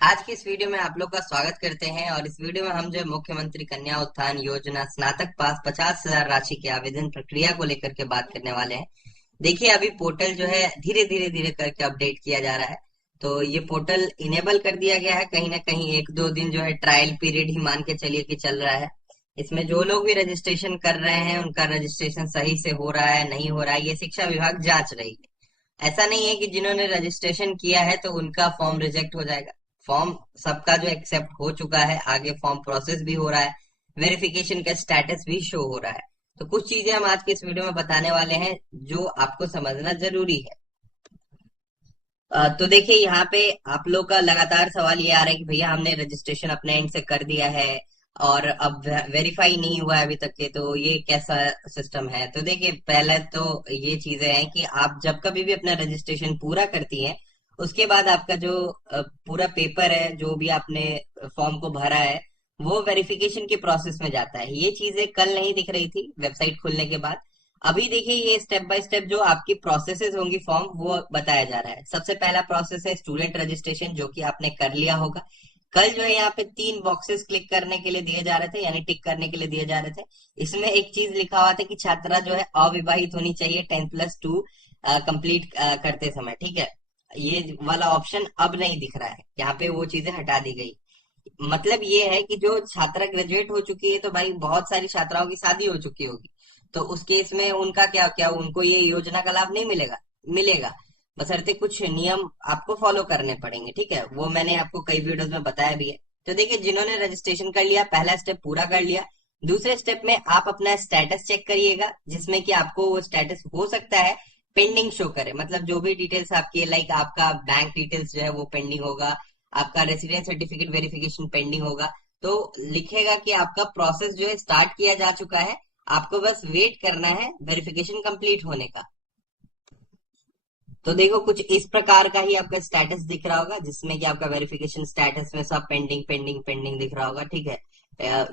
आज की इस वीडियो में आप लोग का स्वागत करते हैं और इस वीडियो में हम जो है मुख्यमंत्री कन्या उत्थान योजना स्नातक पास 50,000 राशि के आवेदन प्रक्रिया को लेकर के बात करने वाले हैं। देखिए अभी पोर्टल जो है धीरे धीरे धीरे करके अपडेट किया जा रहा है। तो ये पोर्टल इनेबल कर दिया गया है, कहीं ना कहीं एक दो दिन जो है ट्रायल पीरियड ही मान के चलिए कि चल रहा है। इसमें जो लोग भी रजिस्ट्रेशन कर रहे हैं उनका रजिस्ट्रेशन सही से हो रहा है नहीं हो रहा है, ये शिक्षा विभाग जांच रही है। ऐसा नहीं है कि जिन्होंने रजिस्ट्रेशन किया है तो उनका फॉर्म रिजेक्ट हो जाएगा। फॉर्म सबका जो एक्सेप्ट हो चुका है, आगे फॉर्म प्रोसेस भी हो रहा है, वेरिफिकेशन का स्टेटस भी शो हो रहा है। तो कुछ चीजें हम आज के इस वीडियो में बताने वाले हैं जो आपको समझना जरूरी है। तो देखिए यहाँ पे आप लोग का लगातार सवाल ये आ रहा है कि भैया हमने रजिस्ट्रेशन अपने एंड से कर दिया है और अब वेरीफाई नहीं हुआ है अभी तक के, तो ये कैसा सिस्टम है। तो देखिए पहले तो ये चीजें हैं कि आप जब कभी भी अपना रजिस्ट्रेशन पूरा करती हैं उसके बाद आपका जो पूरा पेपर है, जो भी आपने फॉर्म को भरा है, वो वेरिफिकेशन के प्रोसेस में जाता है। ये चीजें कल नहीं दिख रही थी वेबसाइट खुलने के बाद। अभी देखिए ये स्टेप बाय स्टेप जो आपकी प्रोसेसेस होंगी फॉर्म, वो बताया जा रहा है। सबसे पहला प्रोसेस है स्टूडेंट रजिस्ट्रेशन, जो कि आपने कर लिया होगा। कल जो है यहाँ पे 3 बॉक्सेस क्लिक करने के लिए दिए जा रहे थे, यानी टिक करने के लिए दिए जा रहे थे। इसमें एक चीज लिखा हुआ था कि छात्रा जो है अविवाहित होनी चाहिए 10+2 कंप्लीट करते समय, ठीक है। ये वाला ऑप्शन अब नहीं दिख रहा है, यहाँ पे वो चीजें हटा दी गई। मतलब ये है कि जो छात्रा ग्रेजुएट हो चुकी है तो भाई बहुत सारी छात्राओं की शादी हो चुकी होगी, तो उस केस में उनका क्या क्या उनको ये योजना का लाभ नहीं मिलेगा? मिलेगा, बशर्ते कुछ नियम आपको फॉलो करने पड़ेंगे, ठीक है। वो मैंने आपको कई वीडियोस में बताया भी है। तो देखिए जिन्होंने रजिस्ट्रेशन कर लिया, पहला स्टेप पूरा कर लिया। दूसरे स्टेप में आप अपना स्टेटस चेक करिएगा, जिसमें कि आपको वो स्टेटस हो सकता है पेंडिंग शो करे। मतलब जो भी डिटेल्स आपकी, लाइक आपका बैंक डिटेल्स जो है वो पेंडिंग होगा, आपका रेसिडेंस सर्टिफिकेट वेरिफिकेशन पेंडिंग होगा। तो लिखेगा कि आपका प्रोसेस जो है स्टार्ट किया जा चुका है, आपको बस वेट करना है वेरिफिकेशन कंप्लीट होने का। तो देखो कुछ इस प्रकार का ही आपका स्टेटस दिख रहा होगा, जिसमें कि आपका वेरिफिकेशन स्टेटस में सब पेंडिंग पेंडिंग पेंडिंग दिख रहा होगा, ठीक है।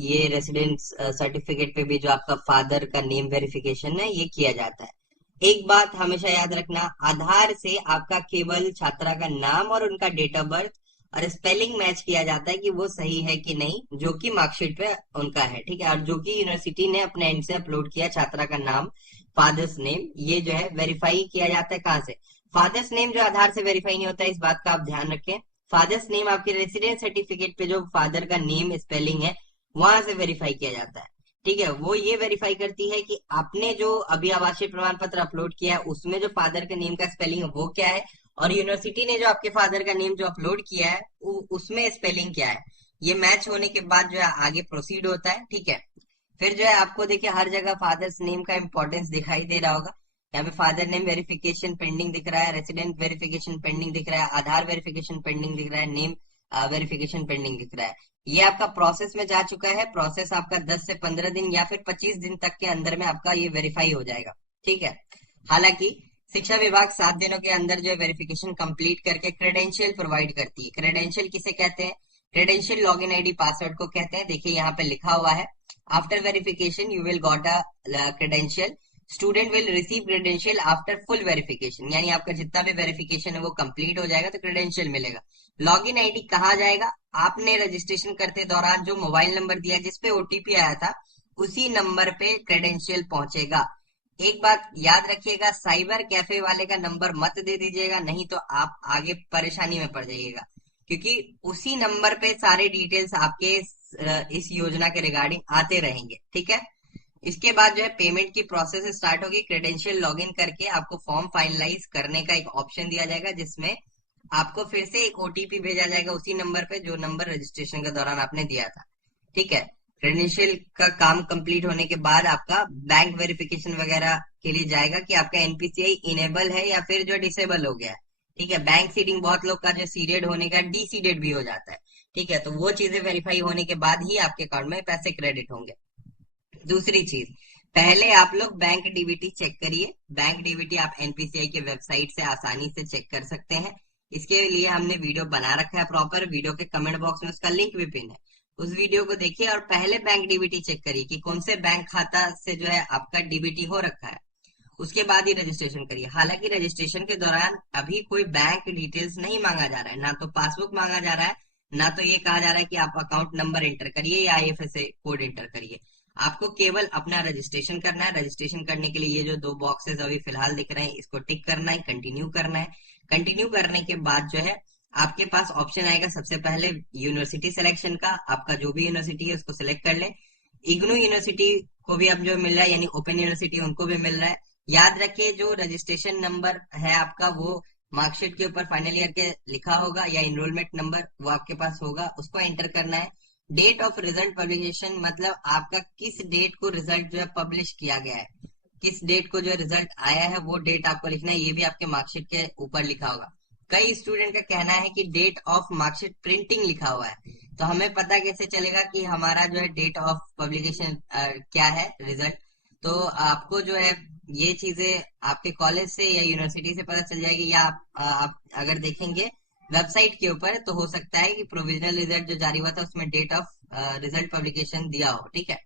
ये रेसिडेंस सर्टिफिकेट पे भी जो आपका फादर का नेम वेरिफिकेशन है ये किया जाता है। एक बात हमेशा याद रखना, आधार से आपका केवल छात्रा का नाम और उनका डेट ऑफ बर्थ और स्पेलिंग मैच किया जाता है कि वो सही है कि नहीं, जो कि मार्कशीट पे उनका है, ठीक है। और जो कि यूनिवर्सिटी ने अपने एंड से अपलोड किया छात्रा का नाम, फादर्स नेम, ये जो है वेरीफाई किया जाता है कहाँ से? फादर्स नेम जो आधार से वेरीफाई नहीं होता है, इस बात का आप ध्यान रखें। फादर्स नेम आपके रेसिडेंस सर्टिफिकेट पे जो फादर का नेम स्पेलिंग है वहां से वेरीफाई किया जाता है, ठीक है। वो ये वेरीफाई करती है कि आपने जो अभी आवासीय प्रमाण पत्र अपलोड किया है उसमें जो फादर के नेम का स्पेलिंग है वो क्या है, और यूनिवर्सिटी ने जो आपके फादर का नेम जो अपलोड किया है उसमें स्पेलिंग क्या है। ये मैच होने के बाद जो है आगे प्रोसीड होता है, ठीक है। फिर जो है आपको देखिए हर जगह फादर्स नेम का इंपॉर्टेंस दिखाई दे रहा होगा। यहाँ पे फादर नेम वेरिफिकेशन पेंडिंग दिख रहा है, रेसिडेंट वेरिफिकेशन पेंडिंग दिख रहा है, आधार वेरिफिकेशन पेंडिंग दिख रहा है, नेम वेरिफिकेशन पेंडिंग दिख रहा है। ये आपका प्रोसेस में जा चुका है। प्रोसेस आपका 10 से 15 दिन या फिर 25 दिन तक के अंदर में आपका ये वेरीफाई हो जाएगा, ठीक है। हालांकि शिक्षा विभाग 7 दिनों के अंदर जो है वेरिफिकेशन कंप्लीट करके क्रेडेंशियल प्रोवाइड करती है। क्रेडेंशियल किसे कहते हैं? क्रेडेंशियल लॉगिन आईडी पासवर्ड को कहते हैं। देखिए यहाँ पे लिखा हुआ है, after verification you will got a credential, student will receive credential after full verification. यानी आपका जितना भी वेरिफिकेशन है वो कंप्लीट हो जाएगा तो क्रेडेंशियल मिलेगा। लॉगिन आईडी कहाँ जाएगा? आपने रजिस्ट्रेशन करते दौरान जो मोबाइल नंबर दिया जिसपे ओटीपी आया था उसी नंबर पे क्रेडेंशियल पहुंचेगा। एक बात याद रखिएगा, साइबर कैफे वाले का नंबर मत दे दीजिएगा, नहीं तो आप आगे परेशानी में पड़ जाइएगा, क्योंकि उसी नंबर पे सारे डिटेल्स आपके इस योजना के रिगार्डिंग आते रहेंगे, ठीक है। इसके बाद जो है पेमेंट की प्रोसेस स्टार्ट होगी। क्रेडेंशियल लॉगिन करके आपको फॉर्म फाइनलाइज करने का एक ऑप्शन दिया जाएगा, जिसमें आपको फिर से एक ओटीपी भेजा जाएगा उसी नंबर पे जो नंबर रजिस्ट्रेशन के दौरान आपने दिया था, ठीक है। क्रेडेंशियल का काम कंप्लीट होने के बाद आपका बैंक वेरिफिकेशन वगैरह के लिए जाएगा कि आपका एनपीसीआई इनेबल है या फिर जो डिसेबल हो गया है, ठीक है। बैंक सीडिंग बहुत लोग का जो सीडेड होने का डी सीडेड भी हो जाता है, ठीक है। तो वो चीजें वेरीफाई होने के बाद ही आपके अकाउंट में पैसे क्रेडिट होंगे। दूसरी चीज, पहले आप लोग बैंक डीबीटी चेक करिए। बैंक डीबीटी आप एनपीसीआई के वेबसाइट से आसानी से चेक कर सकते हैं। इसके लिए हमने वीडियो बना रखा है प्रॉपर, वीडियो के कमेंट बॉक्स में उसका लिंक भी पिन है। उस वीडियो को देखिए और पहले बैंक डीबीटी चेक करिए कि कौन से बैंक खाता से जो है आपका डीबीटी हो रखा है, उसके बाद ही रजिस्ट्रेशन करिए। हालांकि रजिस्ट्रेशन के दौरान अभी कोई बैंक डिटेल्स नहीं मांगा जा रहा है, ना तो पासबुक मांगा जा रहा है, ना तो ये कहा जा रहा है कि आप अकाउंट नंबर एंटर करिए या आईएफएससी कोड एंटर करिए। आपको केवल अपना रजिस्ट्रेशन करना है। रजिस्ट्रेशन करने के लिए ये जो दो बॉक्सेस अभी फिलहाल दिख रहे हैं इसको टिक करना है, कंटिन्यू करना है। कंटिन्यू करने के बाद जो है आपके पास ऑप्शन आएगा सबसे पहले यूनिवर्सिटी सिलेक्शन का। आपका जो भी यूनिवर्सिटी है उसको सिलेक्ट कर ले। इग्नू यूनिवर्सिटी को भी अब जो मिल रहा है, यानी ओपन यूनिवर्सिटी, उनको भी मिल रहा है। याद रखिए जो रजिस्ट्रेशन नंबर है आपका वो मार्कशीट के ऊपर फाइनल ईयर के लिखा होगा, या इनरोलमेंट नंबर वो आपके पास होगा, उसको एंटर करना है। डेट ऑफ रिजल्ट पब्लिकेशन मतलब आपका किस डेट को रिजल्ट जो है पब्लिश किया गया है, किस डेट को जो रिजल्ट आया है वो डेट आपको लिखना है। ये भी आपके मार्कशीट के ऊपर लिखा होगा। कई स्टूडेंट का कहना है कि डेट ऑफ मार्कशीट प्रिंटिंग लिखा हुआ है, तो हमें पता कैसे चलेगा कि हमारा जो है डेट ऑफ पब्लिकेशन क्या है रिजल्ट। तो आपको जो है ये चीजें आपके कॉलेज से या यूनिवर्सिटी से पता चल जाएगी, या आप अगर देखेंगे वेबसाइट के ऊपर तो हो सकता है कि प्रोविजनल रिजल्ट जो जारी हुआ था उसमें डेट ऑफ रिजल्ट पब्लिकेशन दिया हो। ठीक है।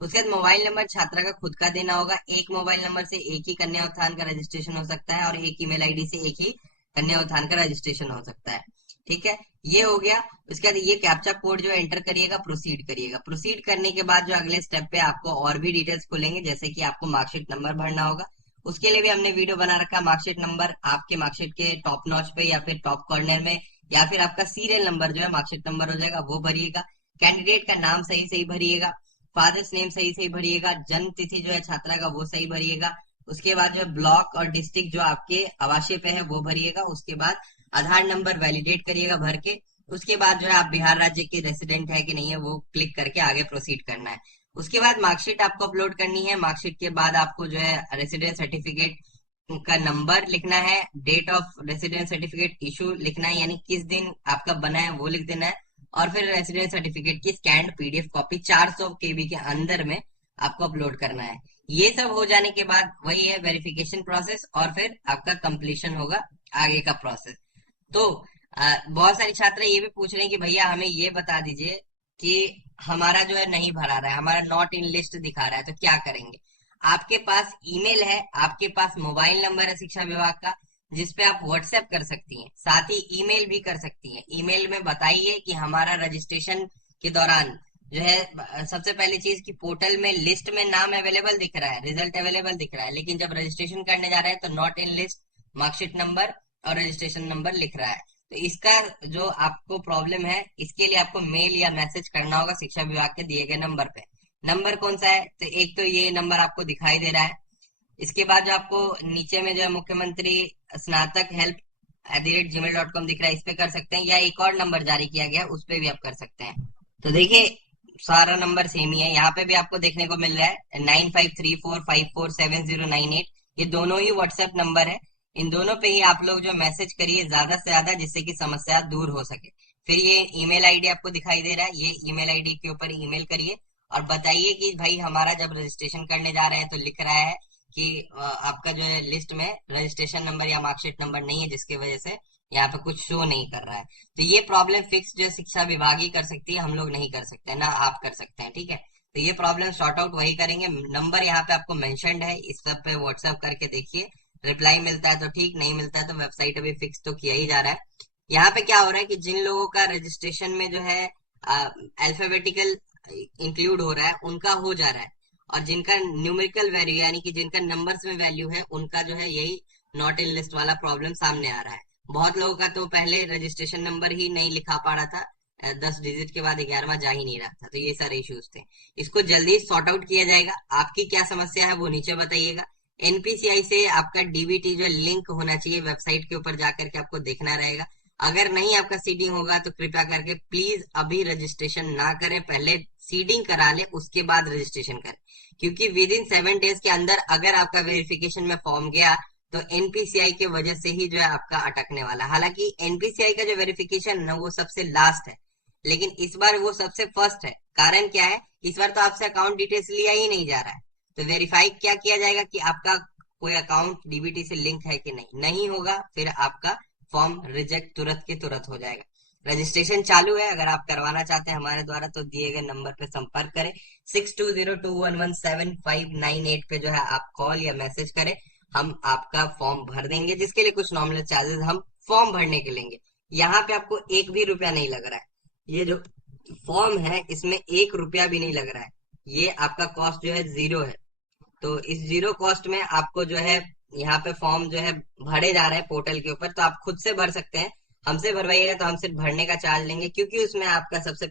उसके बाद मोबाइल नंबर छात्रा का खुद का देना होगा। एक मोबाइल नंबर से एक ही कन्या उत्थान का रजिस्ट्रेशन हो सकता है, और एक ईमेल आईडी से एक ही कन्या उत्थान का रजिस्ट्रेशन हो सकता है। ठीक है, ये हो गया। उसके बाद ये कैप्चा कोड जो एंटर करिएगा, प्रोसीड करिएगा। प्रोसीड करने के बाद जो अगले स्टेप पे आपको और भी डिटेल्स खुलेंगे, जैसे कि आपको मार्कशीट नंबर भरना होगा। उसके लिए भी हमने वीडियो बना रखा है। मार्कशीट नंबर आपके मार्कशीट के टॉप नॉच पे या फिर टॉप कॉर्नर में, या फिर आपका सीरियल नंबर जो है मार्कशीट नंबर हो जाएगा, वो भरिएगा। कैंडिडेट का नाम सही सही भरिएगा, फादर्स नेम सही सही भरिएगा, जन्म तिथि जो है छात्रा का वो सही भरिएगा। उसके बाद जो है ब्लॉक और डिस्ट्रिक्ट जो आपके आवासीय पे है वो भरिएगा। उसके बाद आधार नंबर वैलिडेट करिएगा भर के। उसके बाद जो है आप बिहार राज्य के रेसिडेंट है कि नहीं है वो क्लिक करके आगे प्रोसीड करना है। उसके बाद मार्कशीट आपको अपलोड करनी है। मार्कशीट के बाद आपको जो है रेसिडेंस सर्टिफिकेट का नंबर लिखना है, date of residence certificate issue लिखना है, यानी किस दिन आपका बना है वो लिख देना है। और फिर रेसिडेंस सर्टिफिकेट की स्कैन्ड पीडीएफ कॉपी 400 केबी के अंदर में आपको अपलोड करना है। ये सब हो जाने के बाद वही है वेरिफिकेशन प्रोसेस, और फिर आपका कंप्लीशन होगा आगे का प्रोसेस। तो बहुत सारी छात्र ये भी पूछ रहे हैं कि भैया हमें ये बता दीजिए कि हमारा जो है नहीं भरा रहा है, हमारा नॉट इन लिस्ट दिखा रहा है, तो क्या करेंगे। आपके पास ईमेल है, आपके पास मोबाइल नंबर है शिक्षा विभाग का, जिसपे आप व्हाट्सएप कर सकती हैं, साथ ही ईमेल भी कर सकती हैं। ईमेल में बताइए कि हमारा रजिस्ट्रेशन के दौरान जो है सबसे पहली चीज की पोर्टल में लिस्ट में नाम अवेलेबल दिख रहा है, रिजल्ट अवेलेबल दिख रहा है, लेकिन जब रजिस्ट्रेशन करने जा रहे हैं तो not in list marksheet number और रजिस्ट्रेशन नंबर लिख रहा है। तो इसका जो आपको प्रॉब्लम है, इसके लिए आपको मेल या मैसेज करना होगा शिक्षा विभाग के दिए गए नंबर पे। नंबर कौन सा है, तो एक तो ये नंबर आपको दिखाई दे रहा है। इसके बाद जो आपको नीचे में जो है मुख्यमंत्री स्नातक हेल्प @gmail.com दिख रहा है, इस पे कर सकते हैं, या एक और नंबर जारी किया गया उस पे भी आप कर सकते हैं। तो देखिए सारा नंबर सेम ही है, यहाँ पे भी आपको देखने को मिल रहा है 9534547098। ये दोनों ही व्हाट्सएप नंबर है। इन दोनों पे ही आप लोग जो मैसेज करिए ज्यादा से ज्यादा, जिससे कि समस्या दूर हो सके। फिर ये ईमेल आईडी आपको दिखाई दे रहा है, ये ईमेल आईडी के ऊपर ईमेल करिए और बताइए कि भाई हमारा जब रजिस्ट्रेशन करने जा रहे हैं तो लिख रहा है कि आपका जो है लिस्ट में रजिस्ट्रेशन नंबर या मार्कशीट नंबर नहीं है, जिसकी वजह से यहाँ पे कुछ शो नहीं कर रहा है। तो ये प्रॉब्लम फिक्स जो शिक्षा विभाग ही कर सकती है, हम लोग नहीं कर सकते, ना आप कर सकते हैं। ठीक है, तो ये प्रॉब्लम सॉर्ट आउट वही करेंगे। नंबर यहाँ पे आपको मेंशन्ड है, इस सब पे व्हाट्सएप करके देखिए, रिप्लाई मिलता है तो ठीक, नहीं मिलता है तो वेबसाइट अभी फिक्स तो किया ही जा रहा है। यहाँ पे क्या हो रहा है कि जिन लोगों का रजिस्ट्रेशन में जो है अल्फाबेटिकल इंक्लूड हो रहा है उनका हो जा रहा है, और जिनका न्यूमेरिकल वैल्यू यानी कि जिनका नंबर्स में वैल्यू है उनका जो है यही नॉट इन लिस्ट वाला प्रॉब्लम सामने आ रहा है। बहुत लोगों का तो पहले रजिस्ट्रेशन नंबर ही नहीं लिखा पा रहा था, 10 डिजिट के बाद 11वां जा ही नहीं रहा था। तो ये सारे इश्यूज थे, इसको जल्दी सॉर्ट आउट किया जाएगा। आपकी क्या समस्या है वो नीचे बताइएगा। एनपीसीआई से आपका डीबीटी जो लिंक होना चाहिए, वेबसाइट के ऊपर जाकर के आपको देखना रहेगा। अगर नहीं आपका सीडिंग होगा तो कृपया करके प्लीज अभी रजिस्ट्रेशन ना करें, पहले सीडिंग करा ले उसके बाद रजिस्ट्रेशन करें, क्योंकि विद इन 7 डेज के अंदर अगर आपका वेरिफिकेशन में फॉर्म गया तो एनपीसीआई के वजह से ही जो है आपका अटकने वाला। हालांकि एनपीसीआई का जो वेरिफिकेशन है वो सबसे लास्ट है, लेकिन इस बार वो सबसे फर्स्ट है। कारण क्या है, इस बार तो आपसे अकाउंट डिटेल्स लिया ही नहीं जा रहा है। तो वेरीफाई क्या किया जाएगा कि आपका कोई अकाउंट डीबीटी से लिंक है कि नहीं, नहीं होगा फिर आपका फॉर्म रिजेक्ट तुरंत के तुरंत हो जाएगा। रजिस्ट्रेशन चालू है, अगर आप करवाना चाहते हैं हमारे द्वारा तो दिए गए नंबर पे संपर्क करें। 6202117598 पे जो है आप कॉल या मैसेज करें, हम आपका फॉर्म भर देंगे, जिसके लिए कुछ नॉमिनल चार्जेस हम फॉर्म भरने के लेंगे। यहाँ पे आपको 1 भी रुपया नहीं लग रहा है। ये जो फॉर्म है इसमें 1 रुपया भी नहीं लग रहा है। ये आपका कॉस्ट जो है 0 है। तो इस 0 कॉस्ट में आपको जो है यहाँ पे फॉर्म जो है भरे जा रहे हैं पोर्टल के ऊपर, तो आप खुद से भर सकते हैं। हमसे भरवाइएगा तो हम सिर्फ भरने का चार्ज लेंगे, क्योंकि उसमें आपका सबसे